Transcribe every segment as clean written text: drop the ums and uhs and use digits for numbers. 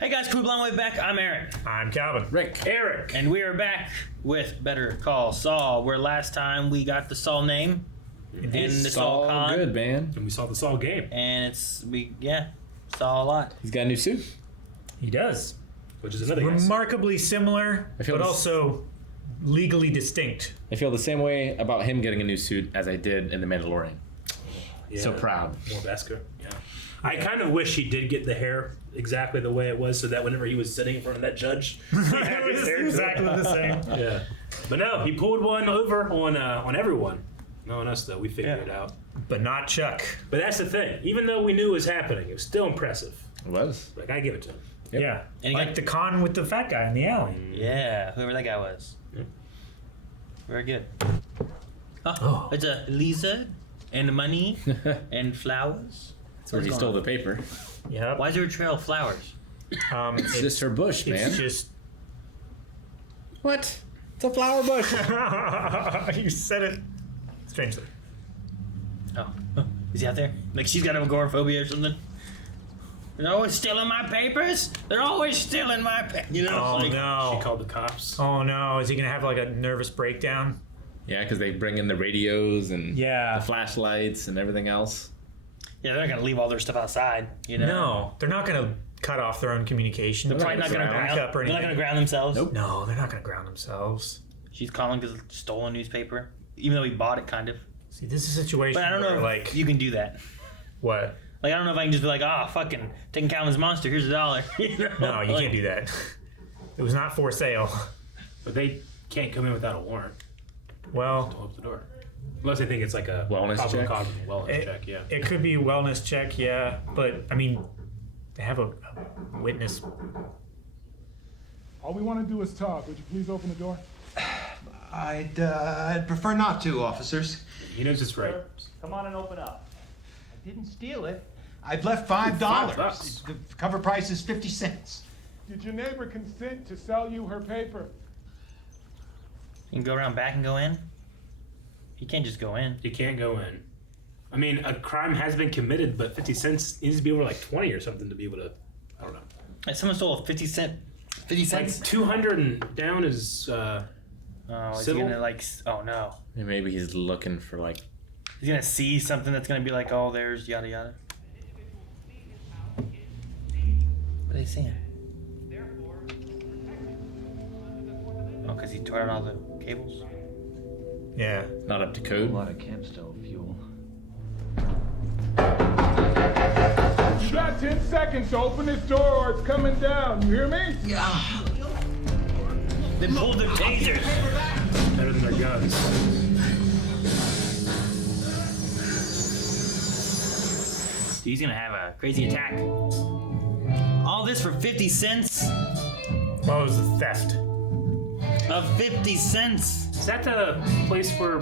Hey guys, Crew Blonde Way back. I'm Aaron. I'm Calvin. Rick. Eric. And we are back with Better Call Saul, where last time we got the Saul name and the Saul con. Good, man. And we saw the Saul game. And saw a lot. He's got a new suit. He does. Which is another guess. Remarkably similar, but also legally distinct. I feel the same way about him getting a new suit as I did in The Mandalorian. Yeah. So proud. More Beskar. Yeah. I kind of wish he did get the hair exactly the way it was, so that whenever he was sitting in front of that judge, he had his hair exactly the same. Yeah. But no, he pulled one over on everyone. No on us though. We figured it out. But not Chuck. But that's the thing. Even though we knew it was happening, it was still impressive. It was. Like, I give it to him. Yep. Yeah. And he like got- the con with the fat guy in the alley. Yeah, whoever that guy was. Yeah. Very good. Oh, it's a Lisa and money and flowers. That's where he stole the paper. Yep. Why is there a trail of flowers? It's just her bush, man. It's just... What? It's a flower bush. You said it strangely. Oh, is he out there? Like she's got agoraphobia or something? They're always stealing my papers. They're always stealing my papers. You know? Oh, like, no. She called the cops. Oh, no. Is he going to have like a nervous breakdown? Yeah, because they bring in the radios and Yeah. the flashlights and everything else. Yeah, they're not gonna leave all their stuff outside. You know? No. They're not going to cut off their own communication. They're probably not gonna back ground. up or They're not anything. gonna ground themselves. Nope. No, they're not going to ground themselves. She's calling because stolen newspaper, even though he bought it, kind of. See, this is a situation But I don't know where, if like... you can do that. What? Like I don't know if I can just be like, fucking taking Calvin's monster. Here's $1. You know? No, you can't do that. It was not for sale. But they can't come in without a warrant Well, to open the door. Unless they think it's like a Wellness probable check? cause of a wellness check, yeah. it could be a wellness check, yeah. But, I mean, they have a witness. All we want to do is talk. Would you please open the door? I'd prefer not to, officers. He knows it's right. Come on and open up. I didn't steal it. I've left $5. $5. The cover price is 50 cents. Did your neighbor consent to sell you her paper? You can go around back and go in. He can't just go in. You can't go in. I mean, a crime has been committed, but 50 cents needs to be over like 20 or something to be able to, I don't know. Like someone stole a 50 cents. Like 200 and down is, Oh, is he civil? gonna like? Oh no. And maybe he's looking for like... He's gonna see something that's gonna be like, oh, there's yada yada. What are they saying? Oh, because he tore out all the cables. Yeah. Not up to code. of camp stove fuel. You got 10 seconds to open this door or it's coming down. You hear me? They pulled the tasers. better than their guns. He's gonna have a crazy attack. All this for 50 cents? What was the theft? Of 50 cents. Is that the place where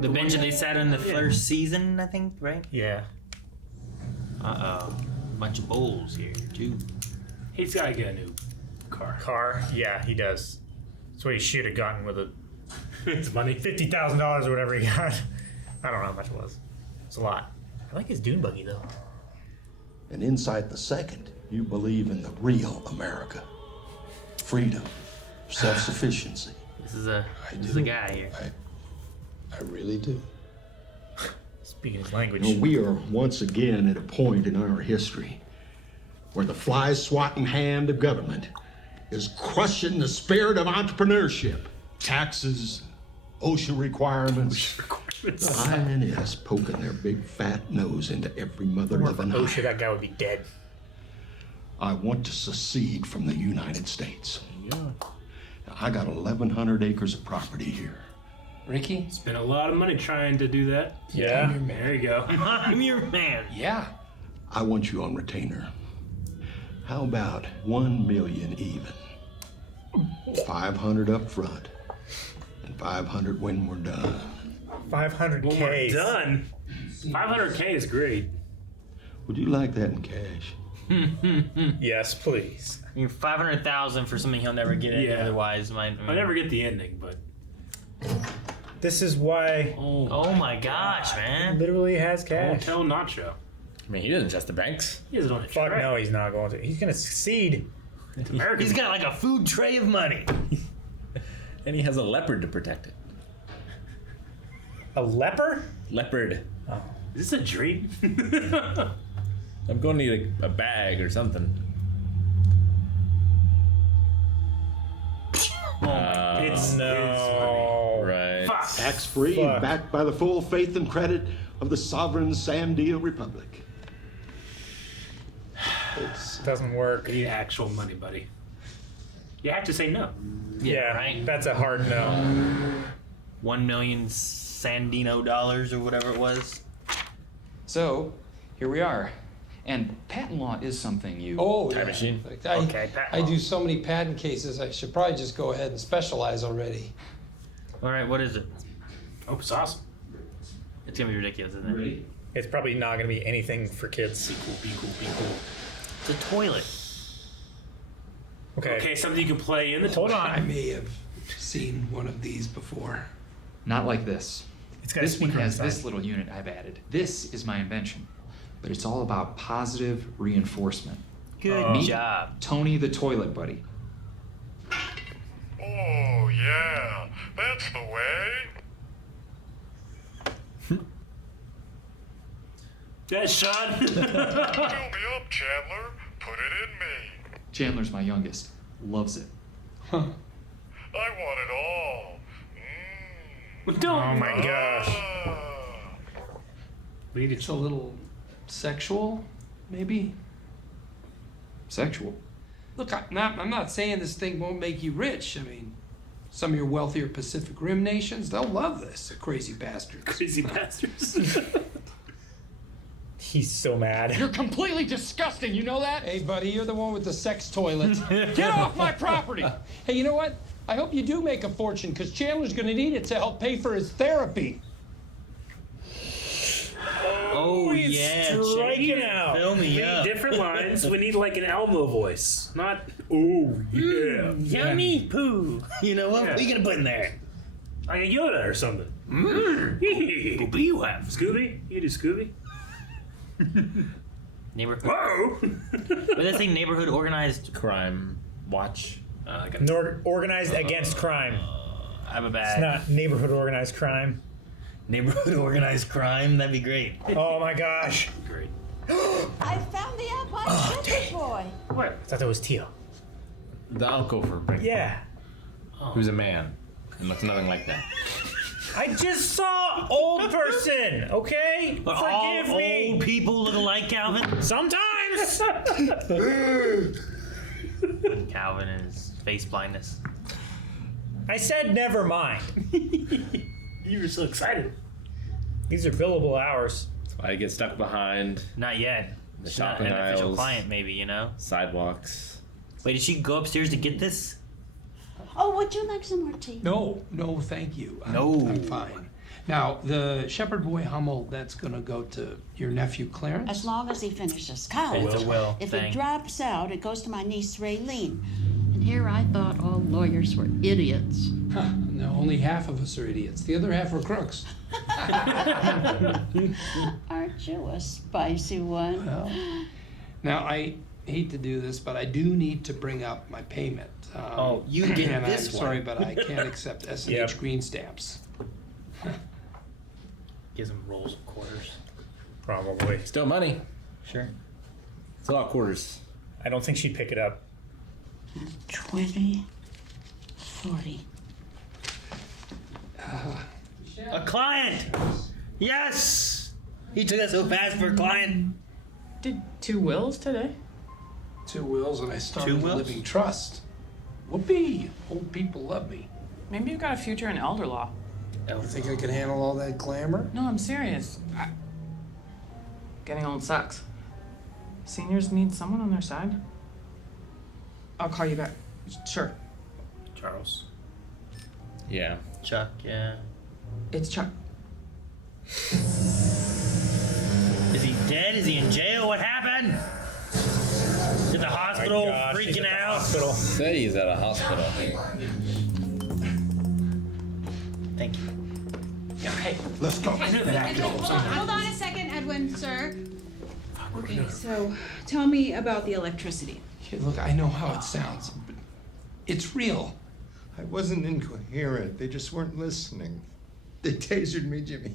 The bench that they sat on the first season, I think, right? Yeah. Uh-oh. Bunch of bowls here, too. he's got to get a new car? Car? Yeah, he does. That's what he should have gotten with a It's money. $50,000 or whatever he got. I don't know how much it was. It's a lot. I like his dune buggy, though. And inside the second, you believe in the real America. Freedom, self-sufficiency. This is a guy here. I really do. Speaking his language. You know, we are once again at a point in our history where the fly-swatting hand of government is crushing the spirit of entrepreneurship. Taxes, OSHA requirements. The INS poking their big fat nose into every mother living Oh eye. shit, that guy would be dead. I want to secede from the United States. Now, I got 1,100 acres of property here. Ricky? Spent a lot of money trying to do that. Yeah. There you go. I'm your man. Yeah. I want you on retainer. How about 1 million even? 500 up front, and 500 when we're done. 500K. When we're done, 500K is great. Would you like that in cash? Yes, please. I mean, 500,000 for something he'll never get in. Yeah. Otherwise, I never get the ending, but This is why Oh my gosh, he man! literally has don't cash. tell Nacho. I mean, he doesn't trust the banks. He doesn't want to Fuck try. no, he's not going to. He's gonna succeed. He's got like a food tray of money. And he has a leopard to protect it. A leper? Leopard. Is this a dream? I'm going to need a bag or something. It's No. Right. fuck. Tax-free and backed by the full faith and credit of the sovereign Sandia Republic. Doesn't work. I need actual money, buddy. You have to say no. Yeah, right. That's a hard no. 1 million Sandino dollars or whatever it was. So, here we are. And patent law is something you... Oh, Time yeah. machine. Like, Okay, patent I law. do so many patent cases, I should probably just go ahead and specialize already. All right, what is it? Oh, it's awesome. It's gonna be ridiculous, isn't it? It's probably not gonna be anything for kids. Be cool. It's a toilet. Okay. Something you can play in the Hold toilet. I on. may have seen one of these before. Not like this. It's got a This one speaker has inside. this little unit I've added. This is my invention. But it's all about positive reinforcement. Good Meet job. Tony the Toilet Buddy. Oh, yeah, that's the way. Yeah, Sean. Fill me up, Chandler. Put it in me. Chandler's my youngest. Loves it. I want it all. Don't. Oh my gosh. We need It's a little sexual, maybe? Sexual. Look, I'm not saying this thing won't make you rich. I mean, some of your wealthier Pacific Rim nations, they'll love this, the crazy bastards. crazy bastards. He's so mad. You're completely disgusting, you know that? Hey, buddy, you're the one with the sex toilet. Get off my property! Hey, you know what? I hope you do make a fortune, because Chandler's gonna need it to help pay for his therapy. Oh, he's yeah. striking out. Fill me We need up. different lines. We need like an Elmo voice, not oh yeah, Yummy poo. You know what? Yeah. What are you gonna put in there? like a Yoda or something. What do you have? Scooby, you do Scooby. Neighborhood. Whoa. What did I say? Neighborhood organized. Crime watch. Organized against crime. I have a It's bag. not neighborhood organized crime. Neighborhood organized crime. That'd be great. Oh my gosh. Great. I found the Alpine shepherd boy. What? I thought that was Tio. The uncle for Rick. Yeah. Who's a man. And looks nothing like that. I just saw old person, okay? But Forgive all me. old people look alike, Calvin. Sometimes. Calvin and his face blindness. I said never mind. You were so excited. These are billable hours. That's why I get stuck behind Not yet. the She's not shopping an official aisles, client, maybe, you know? sidewalks. Wait, did she go upstairs to get this? Oh, would you like some more tea? No, thank you. I'm fine. Now, the shepherd boy Hummel, that's gonna go to your nephew Clarence? As long as he finishes college. It's a will If thing. it drops out, it goes to my niece Raylene. And here I thought all lawyers were idiots. Huh, no, only half of us are idiots. The other half are crooks. Aren't you a spicy one? Well, now, I hate to do this, but I do need to bring up my payment. Oh, you get and this I'm one. sorry, but I can't accept S&H Yep. green stamps. Gives him rolls of quarters. Probably. Still money. Sure. It's a lot of quarters. I don't think she'd pick it up. 20, 40. A client! Yes! He took us so fast for a client. Did 2 wills today? 2 wills, and I started Two a wills? living trust. Whoopee! Old people love me. Maybe you've got a future in elder law. You think I can handle all that glamour? No, I'm serious. Getting old sucks. Seniors need someone on their side. I'll call you back. Sure. Charles. Yeah. Chuck, yeah. It's Chuck. Is he dead? Is he in jail? What happened? To the hospital, Oh my gosh, she's freaking at the out. Hospital. Say he's at a hospital. Thank you. Yeah. Hey. Let's go. I knew that. Hold on a second, Edwin, sir. Okay, so tell me about the electricity. Yeah, look, I know how it sounds, but it's real. I wasn't incoherent. They just weren't listening. They tasered me, Jimmy.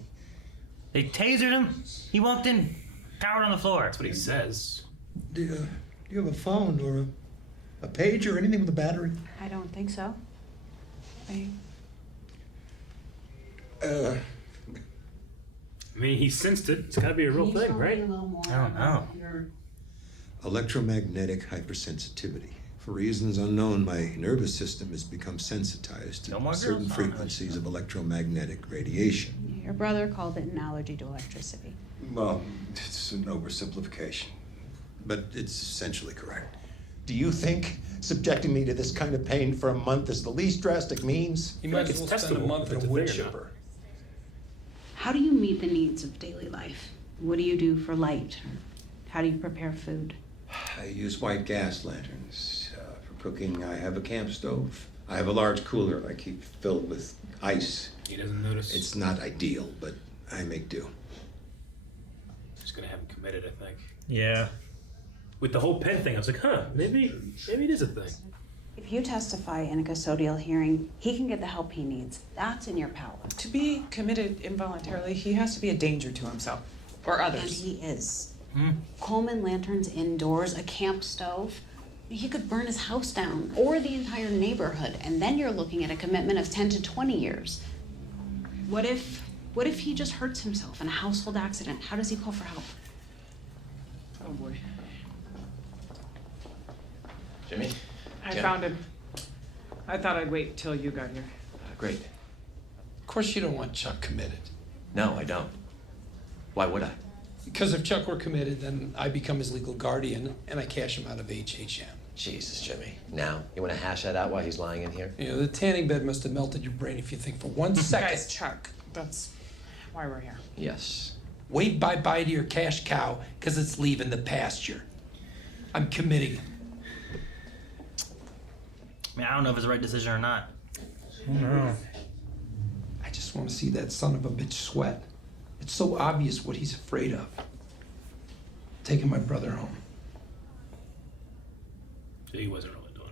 They tasered him? He walked in, powered on the floor. That's what he says. Do you have a phone or a page or anything with a battery? I don't think so. I mean, he sensed it. It's gotta be a real thing, right? I don't know. Electromagnetic hypersensitivity. For reasons unknown, my nervous system has become sensitized No to more certain girls. frequencies of electromagnetic radiation. Your brother called it an allergy to electricity. Well, it's an oversimplification, but it's essentially correct. Do you think subjecting me to this kind of pain for a month is the least drastic means? You might It's as well spend a testable month if in a it's a wood thing or not. chipper. How do you meet the needs of daily life? What do you do for light? How do you prepare food? I use white gas lanterns. For cooking, I have a camp stove. I have a large cooler I keep filled with ice. He doesn't notice. It's not ideal, but I make do. Just gonna have him committed, I think. Yeah. With the whole pen thing, I was like, huh, maybe it is a thing. If you testify in a custodial hearing, he can get the help he needs. That's in your power. To be committed involuntarily, he has to be a danger to himself or And others. he is. Coleman lanterns indoors, a camp stove. He could burn his house down or the entire neighborhood, and then you're looking at a commitment of 10 to 20 years. What if he just hurts himself in a household accident? How does he call for help? Oh boy. Jimmy? I Jen? found him. I thought I'd wait till you got here. Great. Of course you don't want Chuck committed. No, I don't. Why would I? Because if Chuck were committed, then I become his legal guardian and I cash him out of HHM. Jesus, Jimmy. Now, you want to hash that out while he's lying in here? You know, the tanning bed must have melted your brain if you think for 1 second. Guys, Chuck, that's why we're here. Yes. Wave bye-bye to your cash cow, because it's leaving the pasture. I'm committing him. I mean, I don't know if it's the right decision or not. No. I just want to see that son of a bitch sweat. It's so obvious what he's afraid of. Taking my brother home. So he wasn't really doing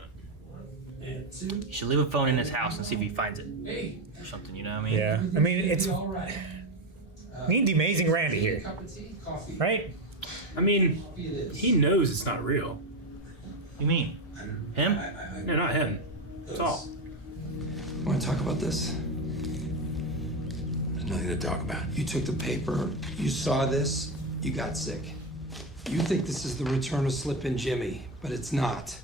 it. You should leave a phone in his house and see if he finds it. Or something, you know what I mean? Yeah. I mean, it's. Meet the amazing Randy here. Right? I mean, he knows it's not real. You mean? Him? No, not him. Saul. Want to talk about this? There's nothing to talk about. You took the paper, you saw this, you got sick. You think this is the return of Slippin' Jimmy, but it's not.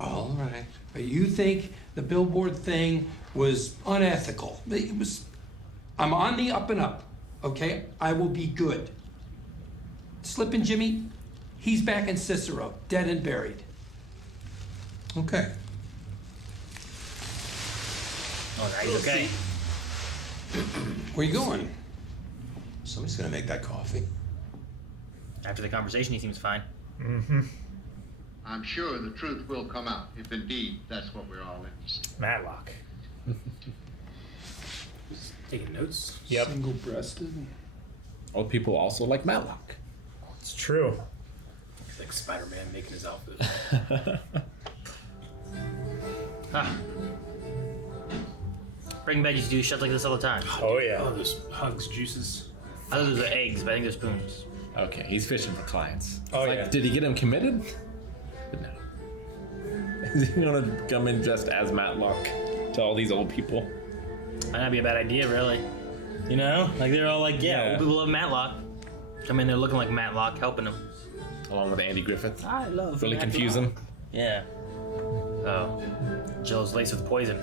All right. But you think the billboard thing was unethical. It was. I'm on the up and up, okay? I will be good. Slippin' Jimmy, he's back in Cicero, dead and buried. Okay. Oh, no, he's okay. Where you going? Somebody's gonna make that coffee. After the conversation, he seems fine. Mm-hmm. I'm sure the truth will come out, if indeed that's what we're all interested in. Matlock. Taking notes. Yep. Single-breasted. Old people also like Matlock. It's true. It's like Spider-Man making his outfit. Ah. Breaking Bad used to do shit like this all the time. Oh, yeah. Oh, those hugs, juices. I thought those were eggs, but I think they're spoons. Okay, he's fishing for clients. Oh, It's like, yeah. Did he get him committed? But no. Is he gonna come in dressed as Matlock to all these old people? Might not be a bad idea, really. You know? Like, they're all like, yeah, old people love Matlock. Come in there looking like Matlock, helping them. Along with Andy Griffith. I love Really Matlock. confuse him. Yeah. Oh. Jell's laced with poison.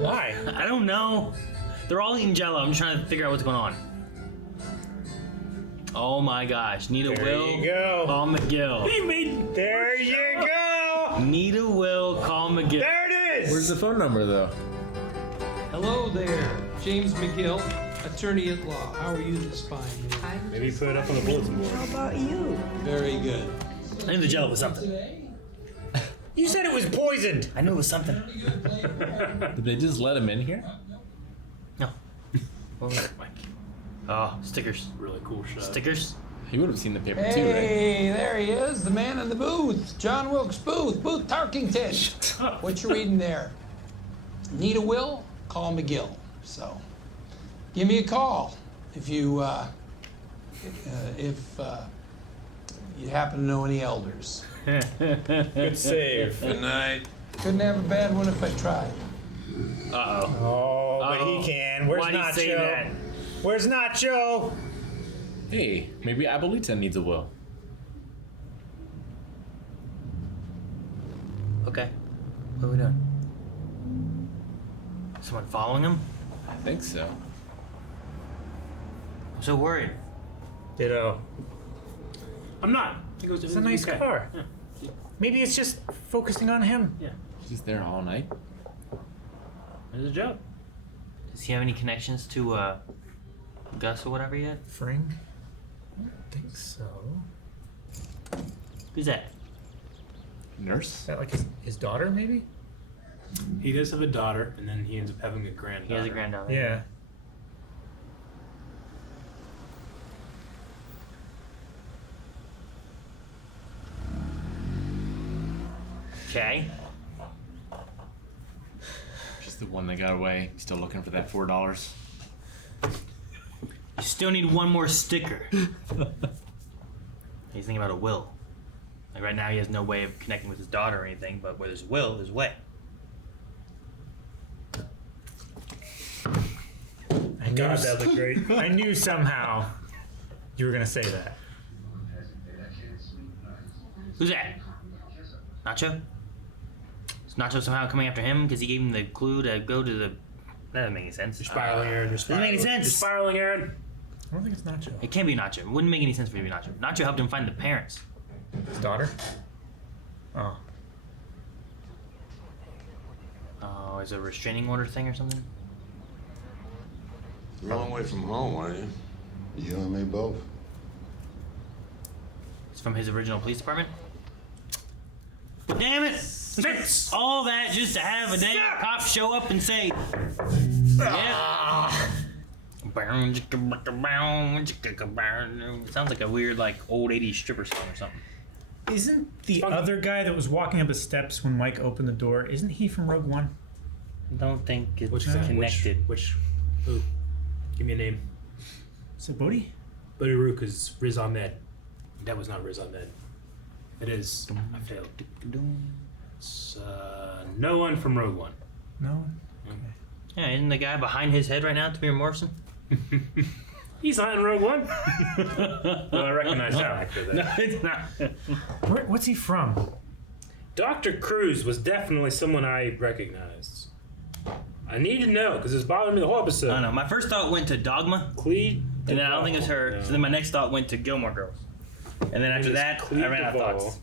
Why? I don't know. They're all eating Jello. I'm trying to figure out what's going on. Oh my gosh. Nita There Will. you go. Call McGill. There you go. Nita Will. Call McGill. There it is. Where's the phone number though? Hello there, James McGill, attorney at law. How are you this fine? Maybe put it up on the bulletin board. How about you? Very good. I knew the Jello was something. You said it was poisoned. I knew it was something. Did they just let him in here? No. What was it? Oh, stickers. Really cool shot. Stickers? He would have seen the paper too, right? Hey, there he is, the man in the booth. John Wilkes Booth, Booth Tarkington. What you reading there? Need a will? Call McGill. So, give me a call if you you happen to know any elders. Good save. Good night. Couldn't have a bad one if I tried. Uh-oh. Oh, but he can. Where's Why'd he Nacho? say that? Where's Nacho? Hey, maybe Abuelita needs a will. Okay. What are we doing? Someone following him? I think so. I'm so worried. Ditto. I'm not. It's a nice car. Yeah. Maybe it's just focusing on him. Yeah. He's there all night. There's a joke. Does he have any connections to Gus or whatever yet? Fring? I don't think so. Who's that? Nurse? Is that like his daughter, maybe? He does have a daughter, and then he ends up having a granddaughter. He has a granddaughter. Yeah. Okay. She's the one that got away. Still looking for that $4. You still need one more sticker. He's thinking about a will. Like right now, he has no way of connecting with his daughter or anything, but where there's a will, there's a way. God, that looked great. I knew somehow you were gonna say that. Who's that? Nacho? Is Nacho somehow coming after him because he gave him the clue to go to the... That doesn't make any sense. You're spiraling, Aaron. You're spiraling. Doesn't make any sense. You're spiraling, Aaron. I don't think it's Nacho. It can't be Nacho. It wouldn't make any sense for it to be Nacho. Nacho helped him find the parents. His daughter? Oh. Oh, is it a restraining order thing or something? A long way from home, aren't you? You and me both. It's from his original police department? But damn it! Fitz! All that just to have a damn cop show up and say, yeah. It sounds like a weird, like, old 80s stripper song or something. Isn't the other guy that was walking up the steps when Mike opened the door, isn't he from Rogue One? I don't think it's Which is that? connected. Which? Who? Give me a name. Is it Bodhi? Bodhi Rook is Riz Ahmed. That was not Riz Ahmed. It is. I failed. It's no one from Rogue One. No one? Yeah, isn't the guy behind his head right now, Tamir Morrison? He's not in Rogue One. Well, I recognize that actor. Then. No, it's not. What's he from? Dr. Cruz was definitely someone I recognized. I need to know because it's bothering me the whole episode. I don't know. My first thought went to Dogma. Clea. And then I don't think it was her. No. So then my next thought went to Gilmore Girls. And then after that, I ran out of thoughts.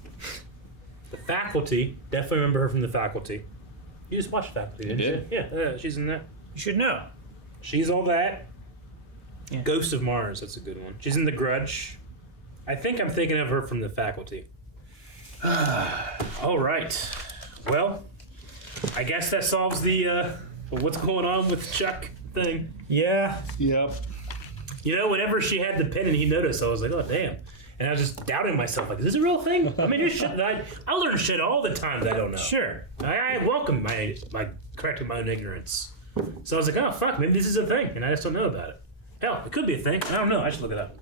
The Faculty. Definitely remember her from The Faculty. You just watched Faculty, didn't did. you? Yeah, she's in that. You should know. She's all that. Yeah. Ghost of Mars, that's a good one. She's in The Grudge. I think I'm thinking of her from The Faculty. All right. Well, I guess that solves the what's going on with Chuck thing. Yeah. Yep. You know, whenever she had the pen and he noticed, I was like, oh, damn. And I was just doubting myself, like, is this a real thing? I mean, there's shit that I learn shit all the time that I don't know. Sure. I welcome my correcting my own ignorance. So I was like, oh, fuck, maybe this is a thing, and I just don't know about it. Hell, it could be a thing. I don't know. I should look it up.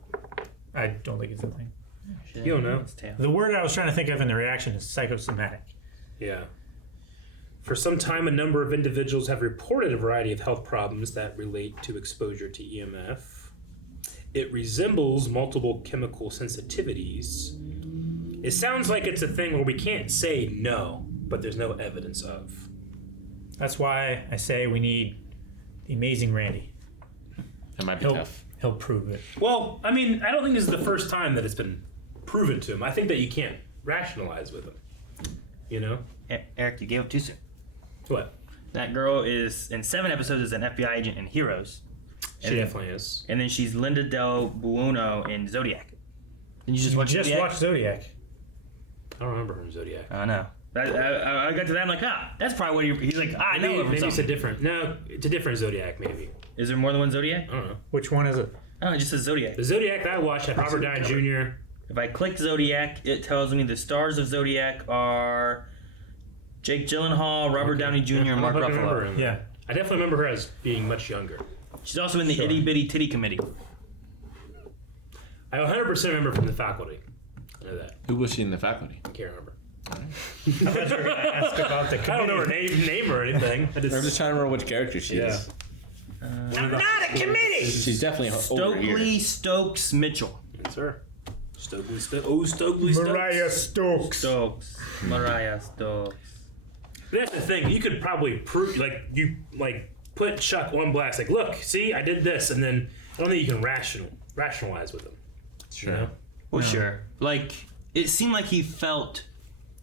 I don't think it's a thing. You don't know. The word I was trying to think of in the reaction is psychosomatic. Yeah. For some time, a number of individuals have reported a variety of health problems that relate to exposure to EMF. It resembles multiple chemical sensitivities. It sounds like it's a thing where we can't say no, but there's no evidence of. That's why I say we need the amazing Randy. That might be tough. He'll prove it. Well, I mean, I don't think this is the first time that it's been proven to him. I think that you can't rationalize with him. You know? Eric, you gave up too soon. What? That girl is, in 7 episodes, is an FBI agent in Heroes. She definitely is. And then she's Linda Del Buono in Zodiac. Did you just watch Zodiac? watch Zodiac. I don't remember her in Zodiac. I know. I got to that, I'm like, that's probably what he's like, I know it from maybe it's a something. different, no, it's a different Zodiac, maybe. Is there more than one Zodiac? I don't know. Which one is it? Oh, it just says Zodiac. The Zodiac that I watched had Robert Downey Jr. If I click Zodiac, it tells me the stars of Zodiac are Jake Gyllenhaal, Robert Downey Jr., and Mark Ruffalo. Yeah. I definitely remember her as being much younger. She's also in the Itty Bitty Titty Committee. I 100% remember from The Faculty. I know that. Who was she in The Faculty? I can't remember. I thought you were going to ask about the committee. I don't know her name or anything. I'm just trying to remember which character she is. I'm not a committee! She's definitely over here. Stokely Stokes Mitchell. Yes, sir. Stokely Stokes. Mariah Stokes. Mariah Stokes. That's the thing. You could probably prove, put Chuck on blast. Like, look, see, I did this, and then I don't think you can rationalize with him. Sure. You know? Well, sure. Like, it seemed like he felt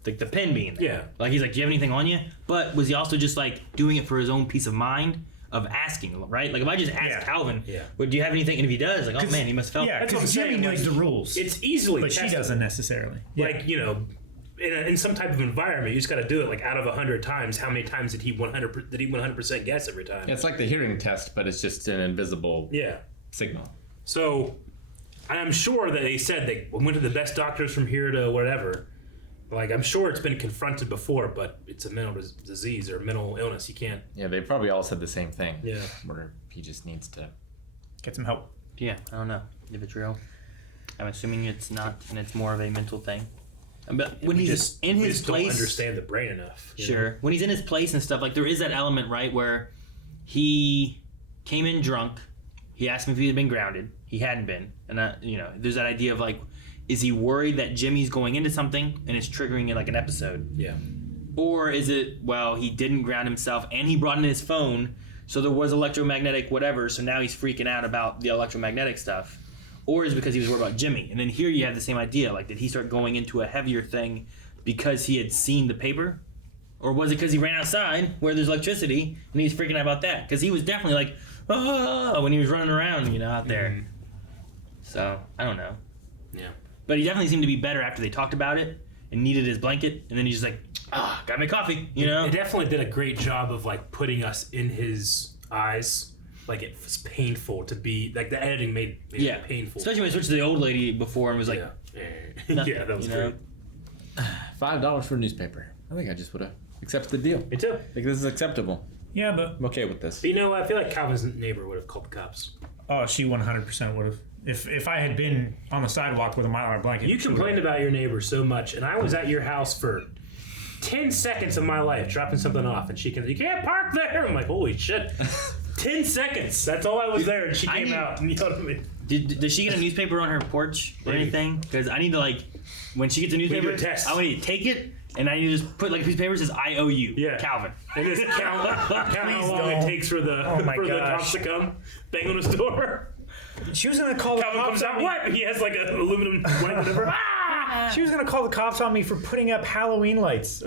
like the pen being there. Yeah. Like, he's like, do you have anything on you? But was he also just like doing it for his own peace of mind of asking, right? Like, if I just ask Calvin, well, do you have anything? And if he does, like, oh man, he must have felt. Yeah, That's what I'm because Jimmy saying. knows Like, the rules. It's easily But she testable. doesn't necessarily. Like, you know, in some type of environment, you just got to do it. Like, out of 100 times, how many times did he 100% guess every time? Yeah, it's like the hearing test, but it's just an invisible signal. So, I'm sure that they said they went to the best doctors from here to whatever. Like, I'm sure it's been confronted before, but it's a mental disease or mental illness. You can't. Yeah, they probably all said the same thing. Yeah. Where he just needs to get some help. Yeah, I don't know if it's real. I'm assuming it's not, and it's more of a mental thing. But when he's in his just place, don't understand the brain enough. you sure. know? When he's in his place and stuff, like there is that element, right, where he came in drunk. He asked him if he had been grounded. He hadn't been, and there's that idea of like, is he worried that Jimmy's going into something and it's triggering it like an episode? Yeah. Or is it, well, he didn't ground himself and he brought in his phone, so there was electromagnetic whatever, so now he's freaking out about the electromagnetic stuff? Or is it because he was worried about Jimmy? And then here you have the same idea. Like, did he start going into a heavier thing because he had seen the paper? Or was it because he ran outside where there's electricity and he's freaking out about that? Because he was definitely like, oh, when he was running around, out there. Mm-hmm. So, I don't know. Yeah. But he definitely seemed to be better after they talked about it and needed his blanket. And then he's just like, gotta make coffee, It definitely did a great job of like putting us in his eyes. Like, it was painful to be, like, the editing made it painful. Especially when I switched to the old lady before and was like, nothing, yeah, that was great. $5 for a newspaper. I think I just would have accepted the deal. Me too. Like, this is acceptable. Yeah, but I'm okay with this. But I feel like Calvin's neighbor would have called the cops. Oh, she 100% would have. If I had been on the sidewalk with a Mylar blanket. You complained about your neighbor so much, and I was at your house for 10 seconds of my life dropping something off, and you can't park there. I'm like, holy shit. 10 seconds. That's all I was there, and she came out. You know what I mean? Does she get a newspaper on her porch or anything? Because I need to, like, when she gets a newspaper, do a test. I want to take it, and I need to just put, like, a piece of paper that says, I owe you, Calvin. And just count how long it takes for the cops to come bang on his door. She was going to call the Calvin cops comes out, on me. what? He has, like, an aluminum blanket whatever. She was going to call the cops on me for putting up Halloween lights.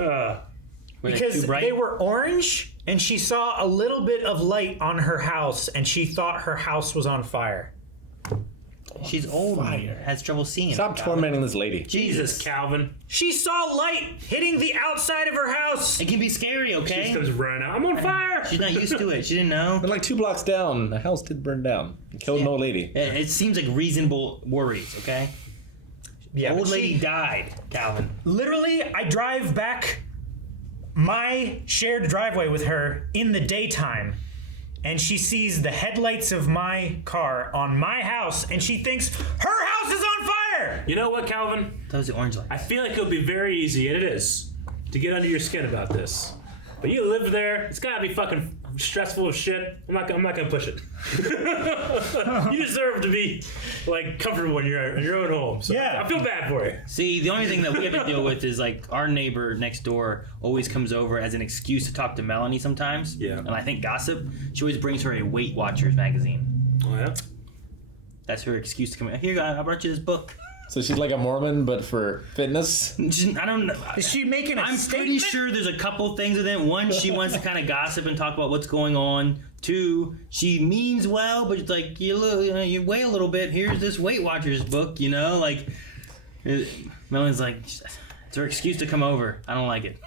Because they were orange, and she saw a little bit of light on her house, and she thought her house was on fire. She's old and has trouble seeing. Stop tormenting this lady. Jesus, Calvin. She saw light hitting the outside of her house. It can be scary, okay? She comes running out. I'm on fire. She's not used to it. She didn't know. But like 2 blocks down, the house did burn down. It killed an old lady. It seems like reasonable worries, okay? Yeah, old lady died, Calvin. Literally, I drive back my shared driveway with her in the daytime, and she sees the headlights of my car on my house, and she thinks her house is on fire! You know what, Calvin? That was the orange light. I feel like it'll be very easy, and it is, to get under your skin about this. But you live there, it's gotta be fucking stressful as shit. I'm not gonna push it. You deserve to be like comfortable in your own home. So yeah. I feel bad for you. See, the only thing that we have to deal with is like our neighbor next door always comes over as an excuse to talk to Melanie sometimes. Yeah. And I think gossip. She always brings her a Weight Watchers magazine. Oh yeah. That's her excuse to come in. Here, I brought you this book. So she's like a Mormon, but for fitness? I don't know. Is she making a I'm statement? pretty sure there's a couple things with it. One, she wants to kind of gossip and talk about what's going on. Two, she means well, but it's like, you weigh a little bit. Here's this Weight Watchers book, like... Melanie's like, It's her excuse to come over. I don't like it.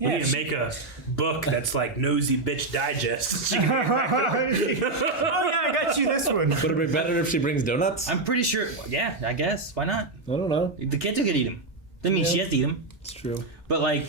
We need to make a book that's like Nosy Bitch Digest. Oh yeah, I got you this one. Would it be better if she brings donuts? I'm pretty sure. Yeah, I guess. Why not? I don't know. The kids will get eat them. That means she has to eat them. It's true. But like,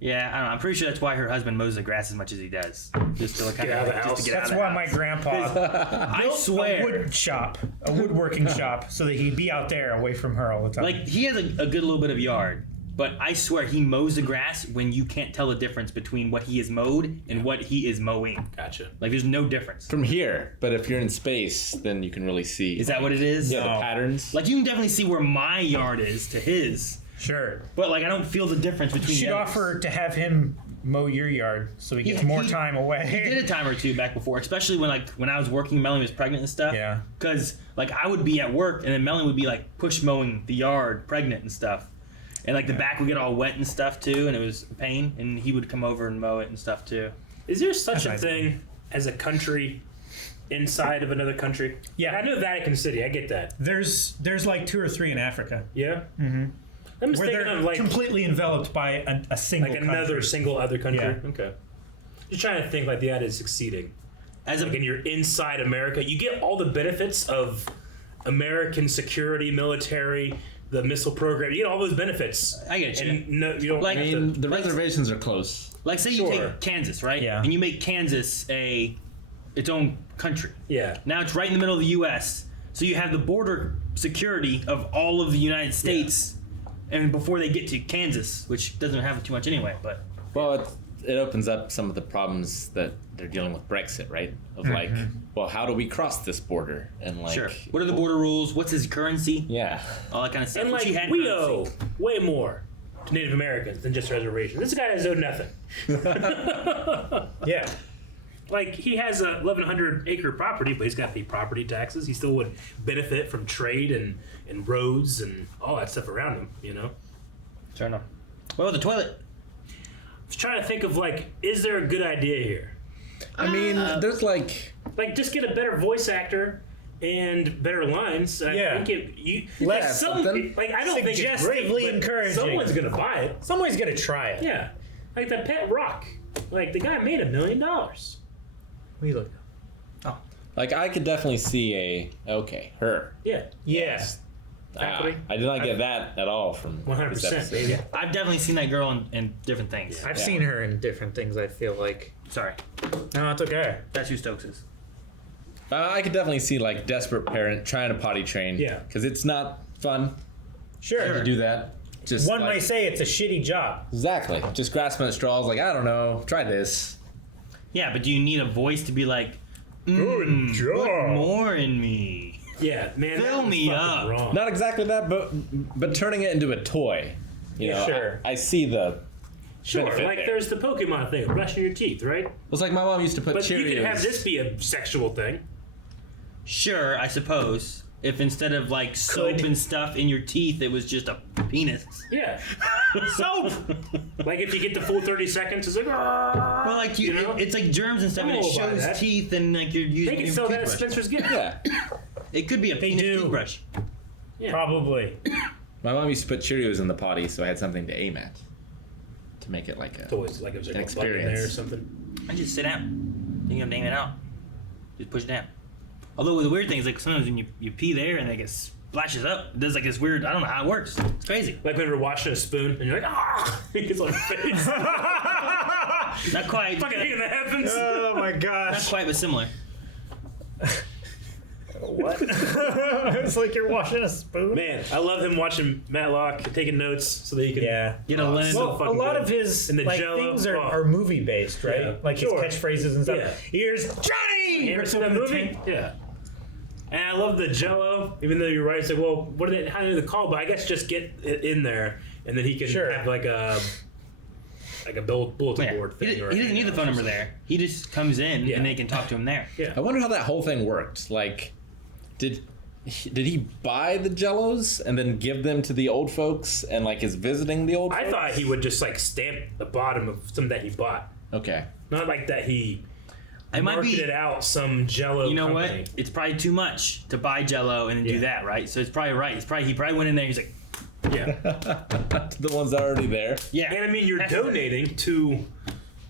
yeah, I don't know. I'm pretty sure that's why her husband mows the grass as much as he does, just to kind of just to get That's out of the why my house. grandpa I built swear. a woodworking shop, so that he'd be out there away from her all the time. Like he has a good little bit of yard, but I swear he mows the grass when you can't tell the difference between what he has mowed and what he is mowing. Gotcha. Like there's no difference. From here, but if you're in space, then you can really see. Is that what it is? Yeah, the patterns. Like you can definitely see where my yard is to his. Sure. But like I don't feel the difference between. You should the others. offer to have him mow your yard so he gets more time away. He did a time or two back before, especially when I was working. Melanie was pregnant and stuff. Yeah. Because like I would be at work and then Melanie would be like push mowing the yard, pregnant and stuff, and like the back would get all wet and stuff too, and it was a pain. And he would come over and mow it and stuff too. Is there such a thing as a country inside of another country? Yeah, I know Vatican City. I get that. There's like 2 or 3 in Africa. Yeah. Mm-hmm. I'm just Where thinking they're of like completely enveloped by a single like another country. single other country. Yeah. Okay. Just trying to think like the idea is succeeding. As like, and you're inside America, you get all the benefits of American security, military, the missile program. You get all those benefits. I get you. And no, you don't. Like- have I mean, to, the reservations are close. Like say you take Kansas, right? Yeah. And you make Kansas its own country. Yeah. Now it's right in the middle of the U.S. So you have the border security of all of the United States, and before they get to Kansas, which doesn't have too much anyway, but Well, it opens up some of the problems that they're dealing with Brexit, right? Of like, well, how do we cross this border? And like, sure. What are the border rules? What's his currency? Yeah. All that kind of stuff. and Which like he had we currency. owe way more to Native Americans than just reservations. This guy has owed nothing. Yeah. Like he has a 1,100 acre property, but he's got to pay property taxes. He still would benefit from trade and roads and all that stuff around him. You know. Fair enough. What about the toilet? I was trying to think of like, is there a good idea here? I mean, there's like just get a better voice actor and better lines. I Yeah. think I don't something. think it's great, Suggestively but encouraging. someone's gonna buy it. Someone's gonna try it. Yeah, like that Pet Rock. Like the guy made $1 million. We look. like I could definitely see her. Yeah. Yeah. Exactly. I did not get that at all from 100%, this episode. baby. I've definitely seen that girl in different things. I've seen her in different things, I feel like. Sorry. No, it's okay. That's who Stokes is. I could definitely see like desperate parent trying to potty train. Yeah. Because it's not fun Sure. to do that. Just One like, may say it's a shitty job. Exactly. Just grasping at straws. Like I don't know. Try this. Yeah, but do you need a voice to be like, Good job. put more in me? Yeah, man. Fill that was me fucking up. Wrong. Not exactly that, but turning it into a toy. You know, sure. I see the Sure, benefit like there. there's the Pokemon thing, brushing your teeth, right? It's like my mom used to put But Cheerios. you could have this be a sexual thing. Sure, I suppose. If instead of like soap and stuff in your teeth, it was just a penis. Yeah. Soap! Like if you get the full 30 seconds, it's like, "Argh," Well, like you know? it's like germs and stuff, and it I'm all about shows that. teeth, and like you're using They can your sell that at toothbrush. Spencer's Gift. Yeah. It could be a penis do. toothbrush. Yeah. Probably. My mom used to put Cheerios in the potty, so I had something to aim at. To make it like a Toys, like it was like an a bug in there or experience. something. I just sit down. You can name it out. Just push it down. Although the weird thing is like sometimes when you pee there and like it splashes up, it does like this weird. I don't know how it works. It's crazy. Like when you're washing a spoon and you're like, ah, it gets on your face. Not quite. Fucking hate that happens. Oh my Not gosh. quite, but similar. What? It's like you're washing a spoon. Man, I love him watching Matlock, taking notes so that he can get a lens. Well, a lot of his and the like Jell-O, things are movie based, right? Yeah, like sure. his catchphrases and stuff. Yeah. Here's Johnny. You ever Rips seen that open the movie? tank. Yeah. And I love the Jell-O, even though you're right. It's like, well, what are they? How do they call? But I guess just get it in there, and then he can have like a bulletin Yeah. board thing. He doesn't need the phone number there. He just comes in and they can talk to him there. Yeah. I wonder how that whole thing worked. Like, did he buy the Jellos and then give them to the old folks and like is visiting the old folks? I thought he would just like stamp the bottom of some that he bought. Okay. Not like that he It might be- marketed out some Jell-O. You know company. what? It's probably too much to buy Jell-O and then do that, right? So it's probably right. He probably went in there. He's like, Yeah. The ones that are already there. Yeah. And I mean, you're donating to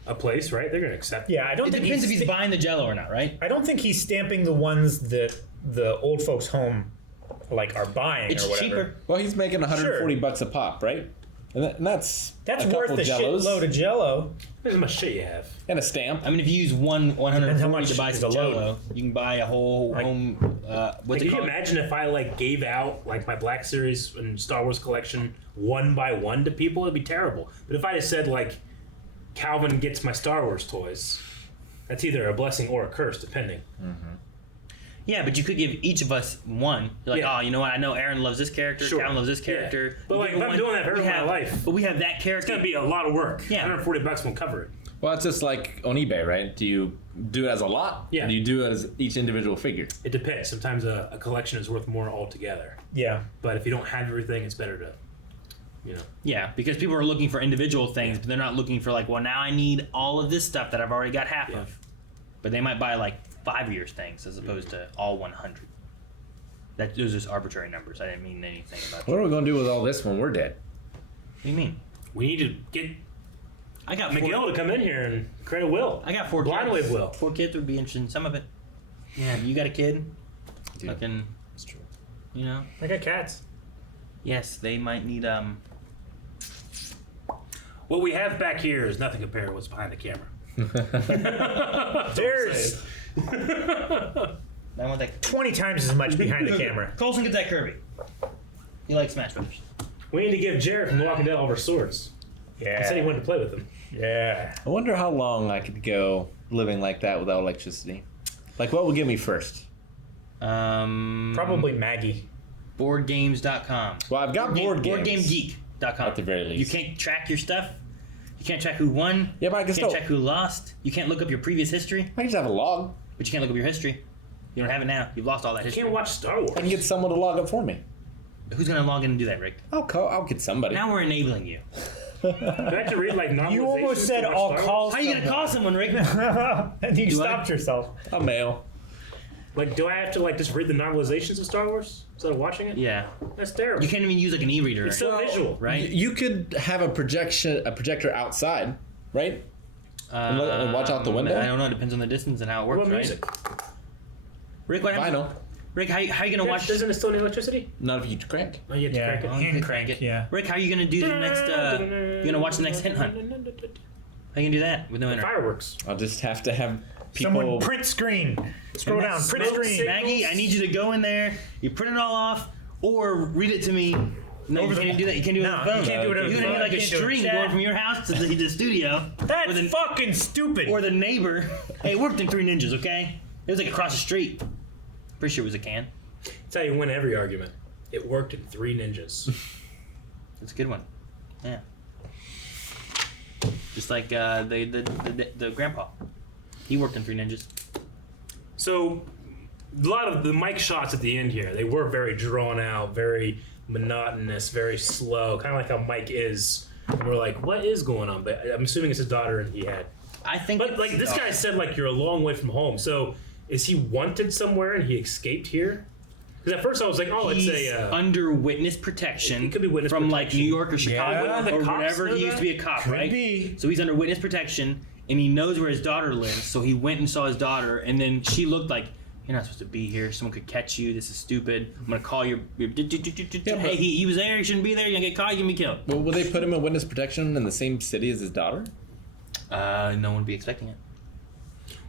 a place, right? They're going to accept. Yeah, I don't It think depends if he's buying the Jello or not, right? I don't think he's stamping the ones that the old folks home like are buying It's or whatever. cheaper. Well, he's making 140 bucks a pop, right? And that's That's a worth couple the Jellos shitload of Jello. Depends how much shit you have. and a stamp. I mean, if you use one 140 much to buy is some a load. Jello, you can buy a whole home. What's Like, it can you called? imagine if I like gave out like my Black Series and Star Wars collection one by one to people? It'd be terrible. But if I just said like, Calvin gets my Star Wars toys, that's either a blessing or a curse, depending. Yeah, but you could give each of us one. You're like, Yeah. oh, you know what? I know Aaron loves this character. Sure. Calvin loves this Yeah. character. But You like, give if him I'm one, doing that for we my have- life, But we have that it's character. gonna be a lot of work. Yeah. 140 bucks won't cover it. Well, it's just like on eBay, right? Do you do it as a lot? Yeah. Or do you do it as each individual figure? It depends. Sometimes a collection is worth more altogether. Yeah. But if you don't have everything, it's better to, you know. Yeah, because people are looking for individual things, but they're not looking for like, well, now I need all of this stuff that I've already got half of. But they might buy like 5 years things as opposed to all 100. Those are just arbitrary numbers. I didn't mean anything about. What are we going to do with all this when we're dead? What do you mean? We need to get I got Miguel to come in here and create a will. I got 4 Blind kids. wave will. 4 kids would be interested in some of it. Yeah, you got a kid? Dude, Fucking, it's true. you know? I got cats. Yes, they might need What we have back here is nothing compared to what's behind the camera. There's I want that 20 times as much behind the camera. Colson, get that Kirby. He likes Smash Brothers. We need to give Jared from The Walking Dead all of our swords. Yeah. He said he wanted to play with them. Yeah. I wonder how long I could go living like that without electricity. Like, what would get me first? Probably Maggie. Boardgames.com. Well, I've got board games. BoardGameGeek.com. At the very least. You can't track your stuff. You can't track who won. Yeah, but I can You can't still. check who lost. You can't look up your previous history. I can just have a log. But you can't look up your history. You don't have it now. You've lost all that You history. can't watch Star Wars. I can get someone to log up for me. Who's going to log in and do that, Rick? I'll get somebody. Now we're enabling you. Do I have to read like novelizations? You almost said to watch I'll Star call Wars? How are you going to call someone, Rick? And you Do I? stopped yourself. I'll mail. Like, do I have to like just read the novelizations of Star Wars instead of watching it? Yeah. That's terrible. You can't even use like an e-reader. It's so visual, right? You could have a projector outside, right? And watch out the window? I don't know. It depends on the distance and how it works, What right? music? Rick, what happens? Vinyl. Rick, how you going to watch? Doesn't it still need electricity? Not if you crank. Oh, you have to crank it. Oh, you can crank it. Yeah. Rick, how are you going to do the next? You going to watch the next hint hunt? How you going to do that with no internet? Fireworks. I'll just have to have people. Someone print screen. Scroll down. Print smoke screen. Maggie, I need you to go in there. You print it all off, or read it to me. No, you can't do that. You can't do it No, on the phone. you can't do it over You're the gonna phone. need like a You can't do it string chat. going from your house to the studio. That's fucking stupid. Or the neighbor. Hey, it worked in Three Ninjas, okay? It was like across the street. Pretty sure it was a can. That's how you win every argument. It worked in Three Ninjas. It's a good one. Yeah. Just like the grandpa. He worked in Three Ninjas. So, a lot of the mic shots at the end here, they were very drawn out, very monotonous, very slow, kind of like how Mike is. And we're like, what is going on? But I'm assuming it's his daughter and he had. I think. But like this guy said, like you're a long way from home. So is he wanted somewhere and he escaped here? Because at first I was like, oh, He's it's a under witness protection. It could be witness from like protection. New York or Chicago Wouldn't the or cops whatever. know He used to be a that? cop, Could right? be. So he's under witness protection, and he knows where his daughter lives. So he went and saw his daughter, and then she looked like, "You're not supposed to be here. Someone could catch you. This is stupid. I'm gonna call your hey, he was there. He shouldn't be there. You're gonna get caught. You're gonna be killed." Well, will they put him in witness protection in the same city as his daughter? No one would be expecting it.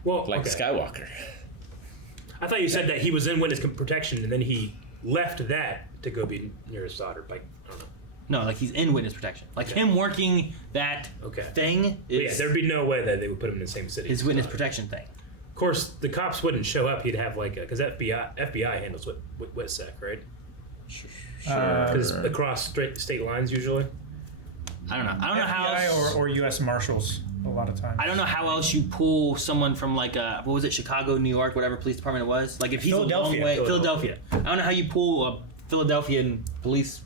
Well, Like okay. Skywalker. I thought you said that he was in witness protection and then he left that to go be near his daughter. Like, I don't know. No, like he's in witness protection. Like him working that thing But yeah, is there'd be no way that they would put him in the same city. his witness protection thing. Of course, the cops wouldn't show up. He'd have like because FBI handles WITSEC, right? Because across state lines usually. I don't know. I don't know how else, or U.S. Marshals a lot of times. I don't know how else you pull someone from like what was it, Chicago, New York, whatever police department it was. Like if he's a long way, Philadelphia. I don't know how you pull a Philadelphian police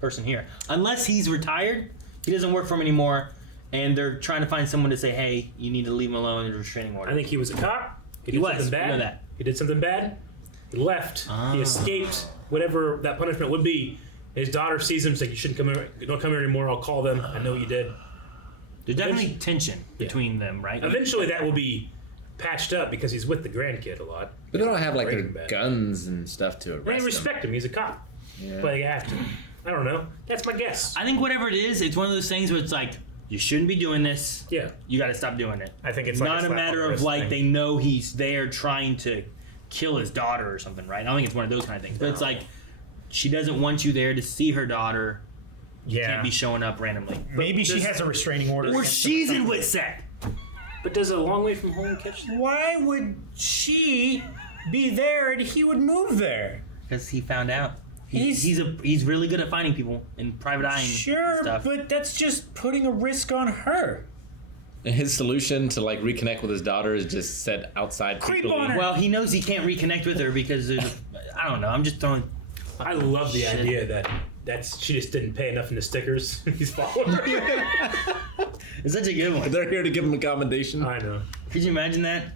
person here unless he's retired. He doesn't work for him anymore, and they're trying to find someone to say, "Hey, you need to leave him alone." There's a restraining order. I think he was a cop. He did was. something bad. We know that. He did something bad. He left. He escaped whatever that punishment would be, His daughter sees him. She's like, "You shouldn't come here. Don't come here anymore. I'll call them. I know what you did." There's definitely tension between them, right? Eventually, that will be patched up because he's with the grandkid a lot. But they don't have like their Breaking Bad. guns and stuff to arrest They respect him. He's a cop. Yeah. But they have to. I don't know. That's my guess. I think whatever it is, it's one of those things where it's like, you shouldn't be doing this. Yeah. You got to stop doing it. I think it's not like a a slap on matter the of wrist like thing. they know he's there trying to kill his daughter or something, right? I don't think it's one of those kind of things. But it's like she doesn't want you there to see her daughter. You can't be showing up randomly. Maybe she has a restraining order. Or against she's him in or Witset. But does a long way from home catch that? Why would she be there and he would move there? Because he found out. He's really good at finding people in private eye and Sure, stuff. but that's just putting a risk on her. And his solution to like reconnect with his daughter is just set outside creepily. Well, he knows he can't reconnect with her because I don't know. I'm just throwing. I love the Shit. idea that she just didn't pay enough in the stickers. He's following her. It's such a good one. They're here to give him a commendation. I know. Could you imagine that?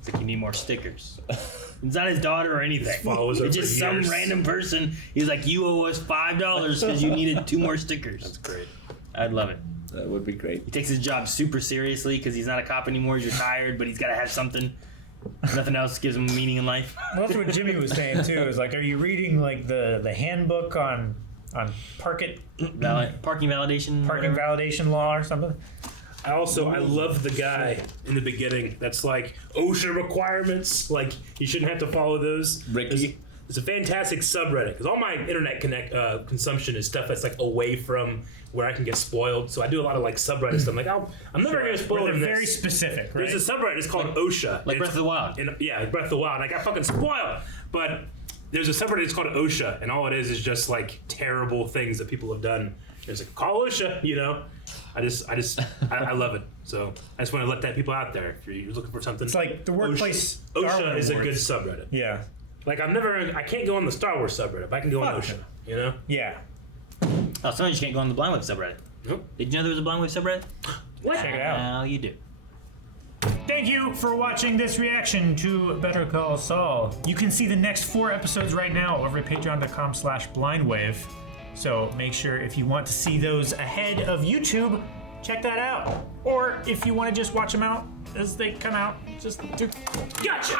It's like you need more stickers. It's not his daughter or anything. Follows her It's for just some years. random person. He's like, you owe us $5 because you needed 2 more stickers. That's great. I'd love it. That would be great. He takes his job super seriously because he's not a cop anymore. He's retired, but he's got to have something. Nothing else gives him meaning in life. Well, that's what Jimmy was saying too. Is like, are you reading like the handbook on parking validation validation law or something? I love the guy in the beginning that's like OSHA requirements. Like you shouldn't have to follow those. Ricky. It's a fantastic subreddit because all my internet consumption is stuff that's like away from where I can get spoiled. So I do a lot of like subreddit stuff. I'm like, I'm never gonna get spoiled. They're in very this. specific, right? There's a subreddit. It's called OSHA. Like Breath of the Wild. Yeah, Breath of the Wild. And I got fucking spoiled. But there's a subreddit. It's called OSHA, and all it is just like terrible things that people have done. It's like call OSHA. You know. I love it. So I just want to let that people out there. If you're looking for something, It's like the workplace. OSHA Darwin is a Awards. good subreddit. Yeah. Like I can't go on the Star Wars subreddit, but I can go on OSHA. You know? Yeah. Oh, sometimes you can't go on the Blind Wave subreddit. Nope. Did you know there was a Blind Wave subreddit? What? Check it out. Now you do. Thank you for watching this reaction to Better Call Saul. You can see the next 4 episodes right now over at patreon.com/blindwave. So make sure if you want to see those ahead of YouTube, check that out. Or if you want to just watch them out as they come out, just do. Gotcha!